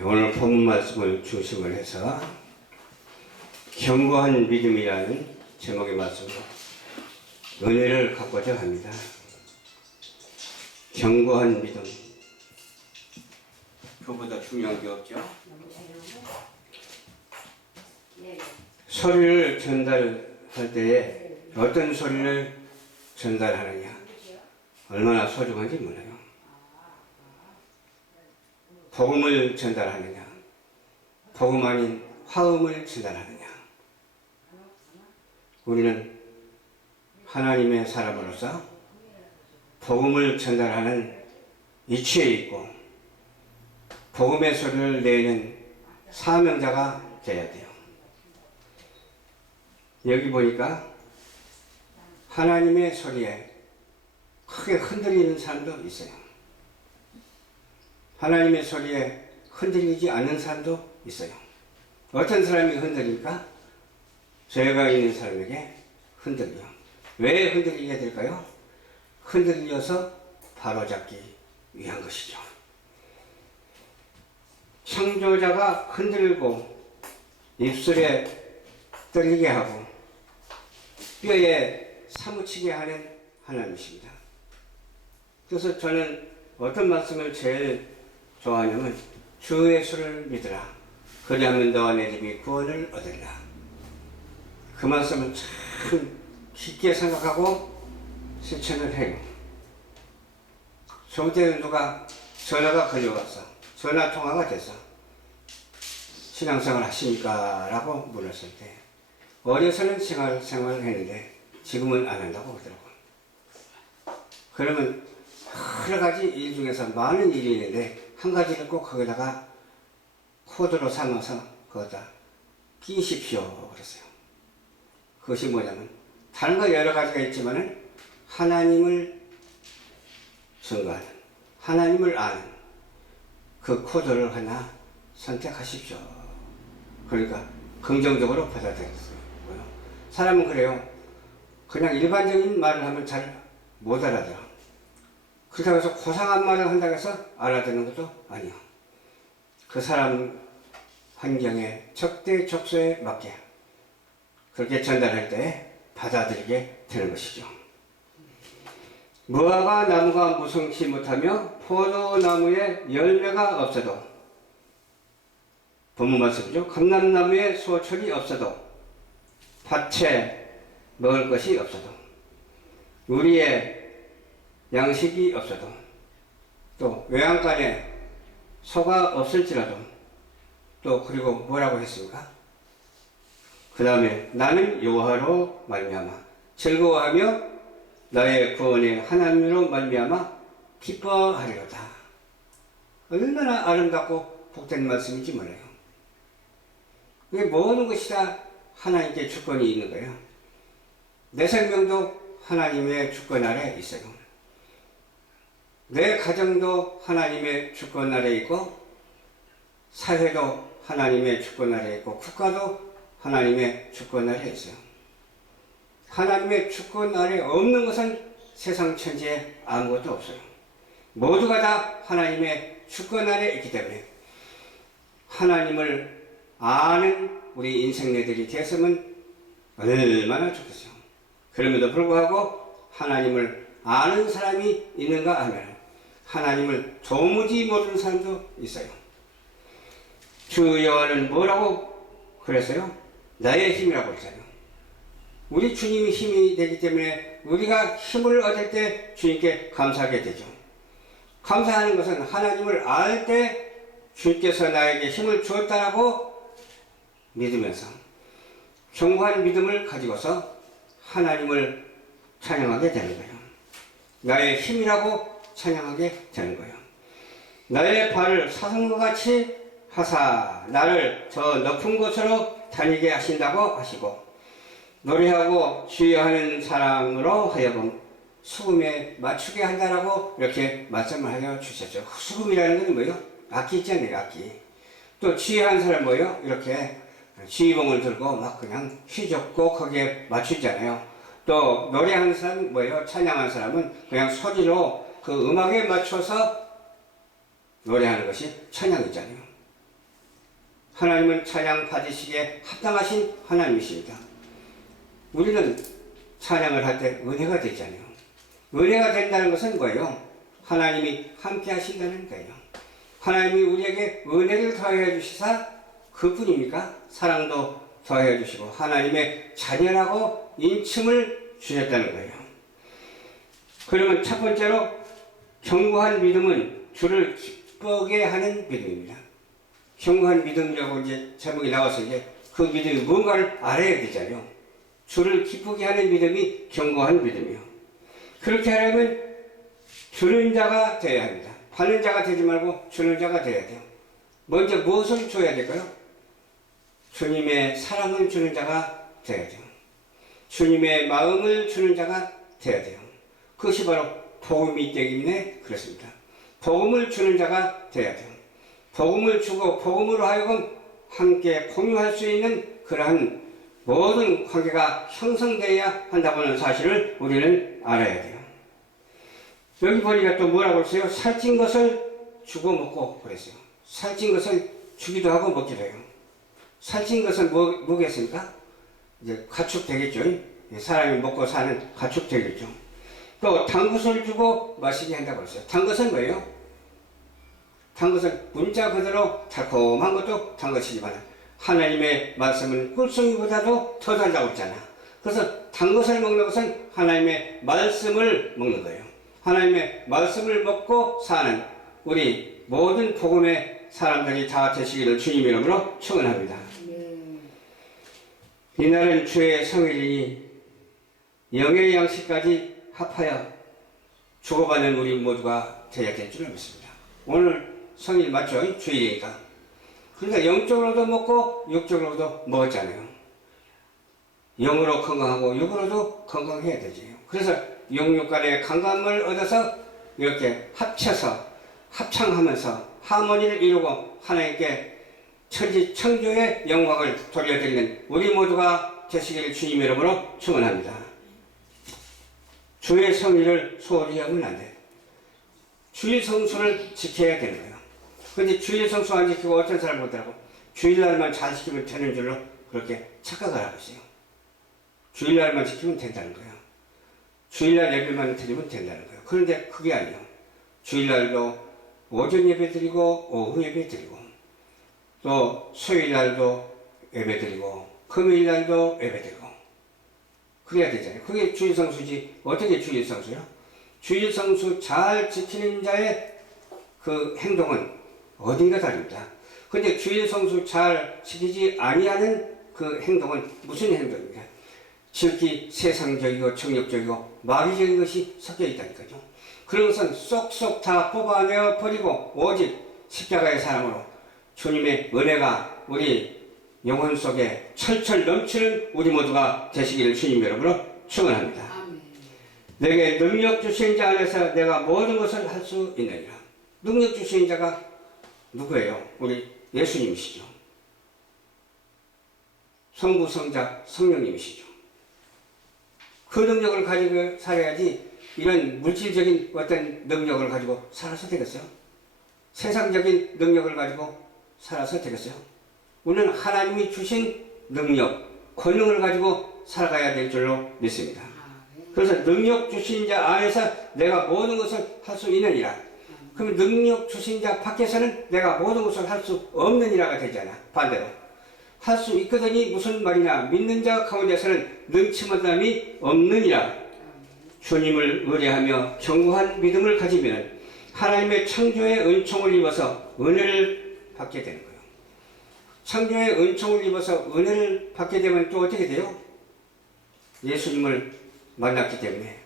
오늘 본문 말씀을 중심으로 해서 견고한 믿음이라는 제목의 말씀으로 은혜를 갖고자 합니다. 견고한 믿음. 그보다 중요한 게 없죠. 소리를 전달할 때에 어떤 소리를 전달하느냐, 얼마나 소중한지 몰라요. 복음을 전달하느냐, 복음 아닌 화음을 전달하느냐. 우리는 하나님의 사람으로서 복음을 전달하는 이치에 있고 복음의 소리를 내는 사명자가 되어야 돼요. 여기 보니까 하나님의 소리에 크게 흔들리는 사람도 있어요. 하나님의 소리에 흔들리지 않는 사람도 있어요. 어떤 사람이 흔들릴까? 죄가 있는 사람에게 흔들려. 왜 흔들리게 될까요? 흔들려서 바로잡기 위한 것이죠. 창조자가 흔들고 입술에 떨리게 하고 뼈에 사무치게 하는 하나님이십니다. 그래서 저는 어떤 말씀을 제일 좋아하냐면 주 예수를 믿으라. 그리하면 너와 내 집이 구원을 얻으리라. 그 말씀을 참 깊게 생각하고 실천을 해요. 저 때는 누가 전화가 걸려왔어. 전화통화가 됐어. 신앙생활 하십니까? 라고 물었을 때 어려서는 생활을 했는데 지금은 안 한다고 그러더라고요. 그러면 여러 가지 일 중에서 많은 일이 있는데 한 가지를 꼭 거기다가 코드로 삼아서 거기다 끼십시오 그랬어요. 그것이 뭐냐면 다른 거 여러 가지가 있지만은 하나님을 증거하는, 하나님을 아는 그 코드를 하나 선택하십시오. 그러니까 긍정적으로 받아들였어요. 사람은 그래요. 그냥 일반적인 말을 하면 잘 못 알아들어. 그렇다고 해서 고상한 말을 한다고 해서 알아듣는 것도 아니야. 그 사람 환경에 적대적소에 맞게 그렇게 전달할 때 받아들이게 되는 것이죠. 무화과 나무가 무성치 못하며 포도나무에 열매가 없어도, 본문 말씀이죠. 감람나무에 소철이 없어도, 밭에 먹을 것이 없어도, 우리의 양식이 없어도, 또 외양간에 소가 없을지라도, 또 그리고 뭐라고 했습니까? 그 다음에 나는 여호와로 말미암아 즐거워하며 나의 구원의 하나님으로 말미암아 기뻐하리로다. 얼마나 아름답고 복된 말씀인지 몰라요. 이게 모든 것이 다 하나님께 주권이 있는 거예요. 내 생명도 하나님의 주권 아래 있어요. 내 가정도 하나님의 주권 아래 있고 사회도 하나님의 주권 아래 있고 국가도 하나님의 주권 아래 있어요. 하나님의 주권 아래 없는 것은 세상 천지에 아무것도 없어요. 모두가 다 하나님의 주권 아래 있기 때문에 하나님을 아는 우리 인생네들이 되었으면 얼마나 좋겠어요. 그럼에도 불구하고 하나님을 아는 사람이 있는가 하면 하나님을 도무지 모르는 사람도 있어요. 주 여호와는 뭐라고 그랬어요? 나의 힘이라고 했잖아요. 우리 주님이 힘이 되기 때문에 우리가 힘을 얻을 때 주님께 감사하게 되죠. 감사하는 것은 하나님을 알 때 주님께서 나에게 힘을 주었다라고 믿으면서 견고한 믿음을 가지고서 하나님을 찬양하게 되는 거예요. 나의 힘이라고 찬양하게 되는 거예요. 나의 발을 사슴과 같이 하사 나를 저 높은 곳으로 다니게 하신다고 하시고 노래하고 주의하는 사람으로 하여금 수금에 맞추게 한다라고 이렇게 말씀을 하여 주셨죠. 수금이라는 건 뭐예요? 악기 있잖아요. 악기. 또 주의하는 사람 뭐예요? 이렇게 지휘봉을 들고 막 그냥 휘젓고 거기에 맞추잖아요. 또 노래하는 사람은 뭐예요? 찬양하는 사람은 그냥 소리로 그 음악에 맞춰서 노래하는 것이 찬양이잖아요. 하나님은 찬양 받으시기에 합당하신 하나님이십니다. 우리는 찬양을 할 때 은혜가 되잖아요. 은혜가 된다는 것은 뭐예요? 하나님이 함께 하신다는 거예요. 하나님이 우리에게 은혜를 더해 주시사 그뿐입니까? 사랑도 더해 주시고 하나님의 자녀라고 인칭을 주셨다는 거예요. 그러면 첫 번째로 견고한 믿음은 주를 기쁘게 하는 믿음입니다. 견고한 믿음이라고 이제 제목이 나와서 이제 그 믿음이 뭔가를 알아야 되잖아요. 주를 기쁘게 하는 믿음이 견고한 믿음이요. 그렇게 하려면 주는 자가 되어야 합니다. 받는 자가 되지 말고 주는 자가 되어야 돼요. 먼저 무엇을 줘야 될까요? 주님의 사랑을 주는 자가 되어야 돼요. 주님의 마음을 주는 자가 되어야 돼요. 그것이 바로 복음이 되기 때문에 그렇습니다. 복음을 주는 자가 되어야 돼요. 복음을 주고 복음으로 하여금 함께 공유할 수 있는 그러한 모든 관계가 형성되어야 한다는 사실을 우리는 알아야 돼요. 여기 보니까 또 뭐라고 했어요? 살찐 것을 주고 먹고 그랬어요. 살찐 것을 주기도 하고 먹기도 해요. 살찐 것은 뭐겠습니까? 이제 가축 되겠죠. 사람이 먹고 사는 가축 되겠죠. 또 단 것을 주고 마시게 한다고 했어요. 단 것은 뭐예요? 단 것은 문자 그대로 달콤한 것도 단 것이지만 하나님의 말씀은 꿀송이보다도 더 달다고 했잖아. 그래서 단 것을 먹는 것은 하나님의 말씀을 먹는 거예요. 하나님의 말씀을 먹고 사는 우리 모든 복음의 사람들이 다 되시기를 주님 이름으로 축원합니다. 이날은 주의 성일이니 영의 양식까지 합하여 주고받는 우리 모두가 되어야 될 줄 믿습니다. 오늘 성일 맞죠? 주일이니까. 그러니까 영적으로도 먹고 육적으로도 먹었잖아요. 영으로 건강하고 육으로도 건강해야 되지. 그래서 영육 간의 강감을 얻어서 이렇게 합쳐서 합창하면서 하모니를 이루고 하나님께 천지 창조의 영광을 돌려드리는 우리 모두가 되시기를 주님 이름으로 축원합니다. 주의 성의를 소홀히 하면 안 돼. 주일 성수를 지켜야 되는 거예요. 근데 주일 성수 안 지키고 어떤 사람 보더라고. 주일날만 잘 지키면 되는 줄로 그렇게 착각을 하고 있어요. 주일날만 지키면 된다는 거예요. 주일날 예배만 드리면 된다는 거예요. 그런데 그게 아니에요. 주일날도 오전 예배 드리고 오후 예배 드리고 또 수요일날도 예배 드리고 금요일날도 예배 드리고 그래야 되잖아요. 그게 주일성수지. 어떻게 주일성수요? 주일성수 잘 지키는 자의 그 행동은 어딘가 다릅니다. 근데 주일성수 잘 지키지 아니하는 그 행동은 무슨 행동입니까? 즉기 세상적이고 정욕적이고 마귀적인 것이 섞여 있다니까요. 그런 것은 쏙쏙 다 뽑아내어 버리고 오직 십자가의 사랑으로 주님의 은혜가 우리 영혼 속에 철철 넘치는 우리 모두가 되시기를 주님 여러분으로 축원합니다. 내게 능력 주신 자 안에서 내가 모든 것을 할 수 있느니라. 능력 주신 자가 누구예요? 우리 예수님이시죠. 성부, 성자, 성령님이시죠. 그 능력을 가지고 살아야지 이런 물질적인 어떤 능력을 가지고 살아서 되겠어요? 세상적인 능력을 가지고 살아서 되겠어요? 우리는 하나님이 주신 능력, 권능을 가지고 살아가야 될 줄로 믿습니다. 그래서 능력 주신 자 안에서 내가 모든 것을 할 수 있느니라. 그럼 능력 주신 자 밖에서는 내가 모든 것을 할 수 없느니라가 되잖아. 반대로. 할 수 있거든이 무슨 말이냐. 믿는 자 가운데서는 능치만함이 없느니라. 주님을 의뢰하며 견고한 믿음을 가지면 하나님의 창조의 은총을 입어서 은혜를 받게 되는 거예요. 창조의 은총을 입어서 은혜를 받게 되면 또 어떻게 돼요? 예수님을 만났기 때문에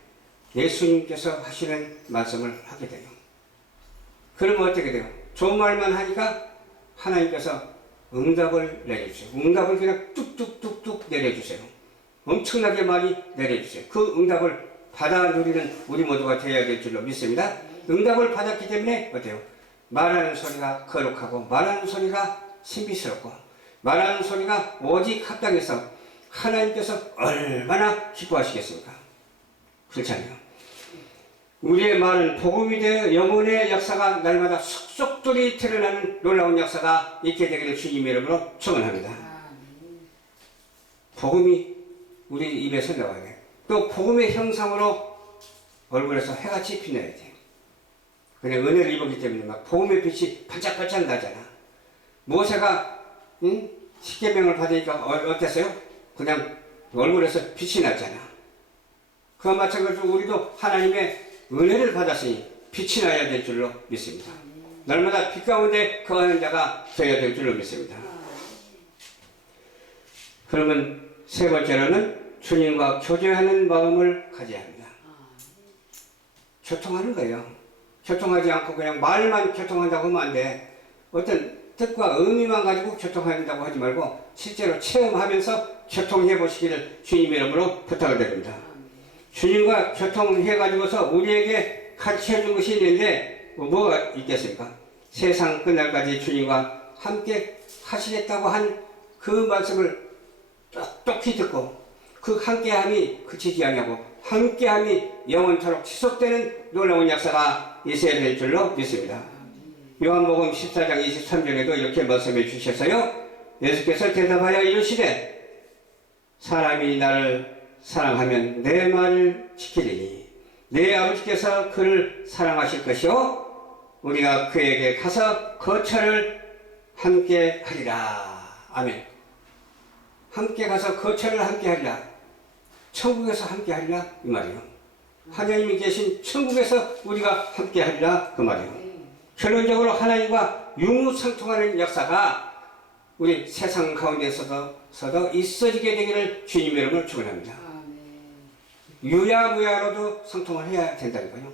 예수님께서 하시는 말씀을 하게 돼요. 그러면 어떻게 돼요? 좋은 말만 하니까 하나님께서 응답을 내려주세요. 응답을 그냥 뚝뚝뚝뚝 내려주세요. 엄청나게 많이 내려주세요. 그 응답을 받아 누리는 우리 모두가 되어야 될 줄로 믿습니다. 응답을 받았기 때문에 어때요? 말하는 소리가 거룩하고 말하는 소리가 신비스럽고 말하는 소리가 오직 합당해서 하나님께서 얼마나 기뻐하시겠습니까? 그렇잖아요. 우리의 말은 복음이 되어 영혼의 역사가 날마다 속속들이 드러나는 놀라운 역사가 있게 되기를 주님의 이름으로 축원합니다. 복음이 우리 입에서 나와야 돼. 또 복음의 형상으로 얼굴에서 해같이 빛나야 돼. 그냥 은혜를 입었기 때문에 막 복음의 빛이 반짝반짝 나잖아. 모세가 십계명을 받으니까 어땠어요? 그냥 얼굴에서 빛이 났잖아. 그와 마찬가지로 우리도 하나님의 은혜를 받았으니 빛이 나야 될 줄로 믿습니다. 날마다 빛 가운데 거하는 자가 되어야 될 줄로 믿습니다. 그러면 세 번째로는 주님과 교제하는 마음을 가져야 합니다. 교통하는 거예요. 교통하지 않고 그냥 말만 교통한다고 하면 안 돼. 어떤 뜻과 의미만 가지고 교통한다고 하지 말고 실제로 체험하면서 교통해 보시기를 주님의 이름으로 부탁을 드립니다. 주님과 교통해 가지고서 우리에게 가르쳐 준 것이 있는데 뭐가 있겠습니까? 세상 끝날까지 주님과 함께 하시겠다고 한 그 말씀을 똑똑히 듣고 그 함께함이 그치지 아니하고 함께함이 영원토록 지속되는 놀라운 역사가 있어야 될 줄로 믿습니다. 요한복음 14장 23절에도 이렇게 말씀해 주셔서요. 예수께서 대답하여 이르시되 사람이 나를 사랑하면 내 말을 지키리니 내 아버지께서 그를 사랑하실 것이요 우리가 그에게 가서 거처를 함께 하리라. 아멘. 함께 가서 거처를 함께 하리라. 천국에서 함께 하리라 이 말이에요. 하나님이 계신 천국에서 우리가 함께 하리라 그 말이에요. 결론적으로 하나님과 유무상통하는 역사가 우리 세상 가운데서도 있어지게 되기를 주님의 이름으로 축원합니다. 유야무야로도 상통을 해야 된다는 거예요.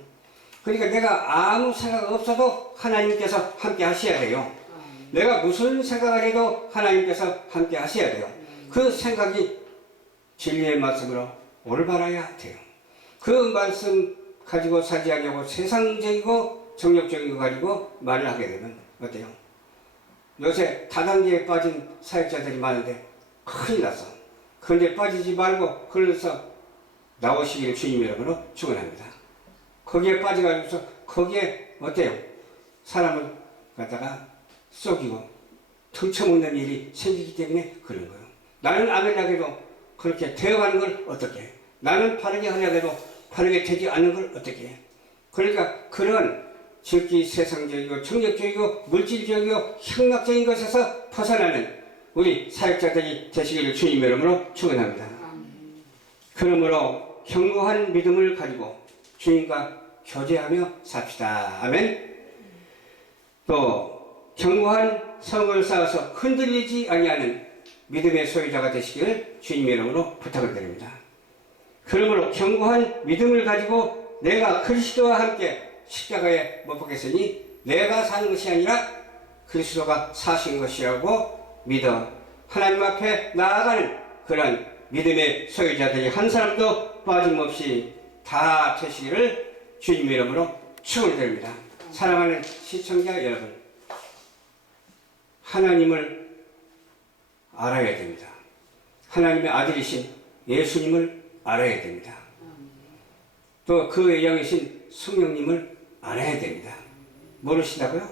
그러니까 내가 아무 생각 없어도 하나님께서 함께 하셔야 돼요. 내가 무슨 생각을 해도 하나님께서 함께 하셔야 돼요. 그 생각이 진리의 말씀으로 올바라야 돼요. 그 말씀 가지고 살지 않냐고 세상적이고 정력적인 거 가지고 말을 하게 되면 어때요? 요새 다단계에 빠진 사역자들이 많은데 큰일 났어. 그런데 빠지지 말고 그래서 나오시기를 주님의 이름으로 축원합니다. 거기에 빠져가지고서 거기에 어때요? 사람을 갖다가 속이고 등쳐먹는 일이 생기기 때문에 그런 거예요. 나는 안 하려고 해도 그렇게 되어가는 걸 어떻게 해? 나는 바르게 하려고 해도 바르게 되지 않는 걸 어떻게 해? 그러니까 그런 즉기 세상적이고 정력적이고 물질적이고 향락적인 것에서 벗어나는 우리 사역자들이 되시기를 주님의 이름으로 축원합니다. 그러므로 견고한 믿음을 가지고 주님과 교제하며 삽시다. 아멘. 또 견고한 성을 쌓아서 흔들리지 아니하는 믿음의 소유자가 되시기를 주님의 이름으로 부탁을 드립니다. 그러므로 견고한 믿음을 가지고 내가 그리스도와 함께 십자가에 못 박혔으니 내가 사는 것이 아니라 그리스도가 사신 것이라고 믿어 하나님 앞에 나아가는 그런 믿음의 소유자들이 한 사람도 빠짐없이 다 되시기를 주님의 이름으로 축원드립니다. 사랑하는 시청자 여러분, 하나님을 알아야 됩니다. 하나님의 아들이신 예수님을 알아야 됩니다. 또 그의 영이신 성령님을 알아야 됩니다. 모르시다고요?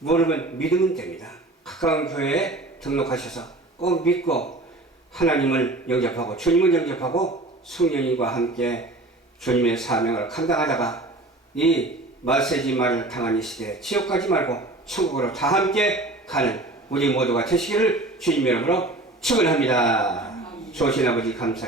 모르면 믿으면 됩니다. 가까운 교회에 등록하셔서 꼭 믿고 하나님을 영접하고 주님을 영접하고 성령님과 함께 주님의 사명을 감당하다가 이 말세지 말을 당한 이 시대에 지옥 가지 말고 천국으로 다 함께 가는 우리 모두가 되시기를 주님의 이름으로 축원합니다. 좋으신 아버지 감사